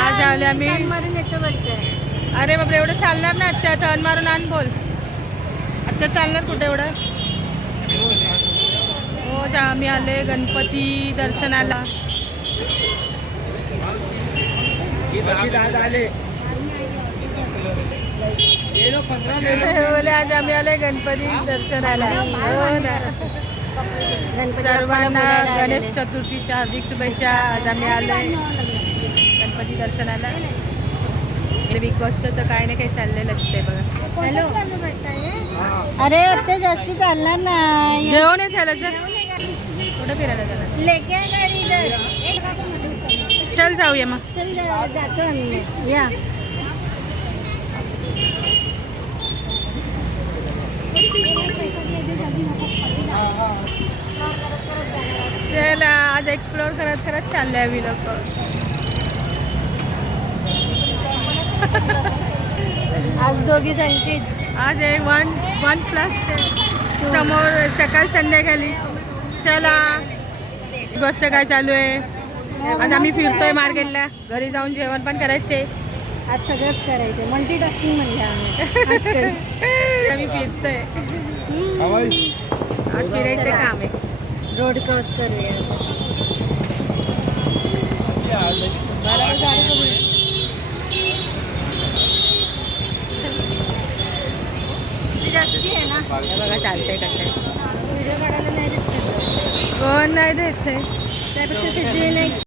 आज आले आम्ही. अरे बापरे, एवढं चालणार ना आत्या, टर्न मारून आण बोल. आत्ता चालणार कुठे एवढं? हो जा, आम्ही आले गणपती दर्शनाला. बोले आज आम्ही आले गणपती दर्शनाला. हो ना, सर्वांना गणेश चतुर्थीच्या हार्दिक शुभेच्छा. आज आम्ही आले गणपती दर्शनाला. बिग बॉसचं तर काय नाही काही चाललेलं असते बघा. हॅलो, अरे ते जास्ती चालणार नाही. जेवण आहे त्याला, कुठं फिरायला त्याला? चल जाऊया मग. चल जातो आम्ही. या चला, आज एक्सप्लोर करत करत चालले आम्ही लोक. आज दोघी सांगतेच. आज एक 1+ समोर सकाळ संध्याकाळी. चला, बसचं काय चालू आहे? आज आम्ही फिरतोय मार्केटला. घरी जाऊन जेवण पण करायचे. आज सगळंच करायचं. मल्टीटास्किंग म्हणजे आम्ही फिरतोय. आज फिरायचं काम आहे. रोड क्रॉस करूया. जास्ती आहे ना. बघा चालतंय कसं. व्हिडिओ काढायला नाही देत. कोण नाही देत. त्यापेक्षा सिद्धी नाही.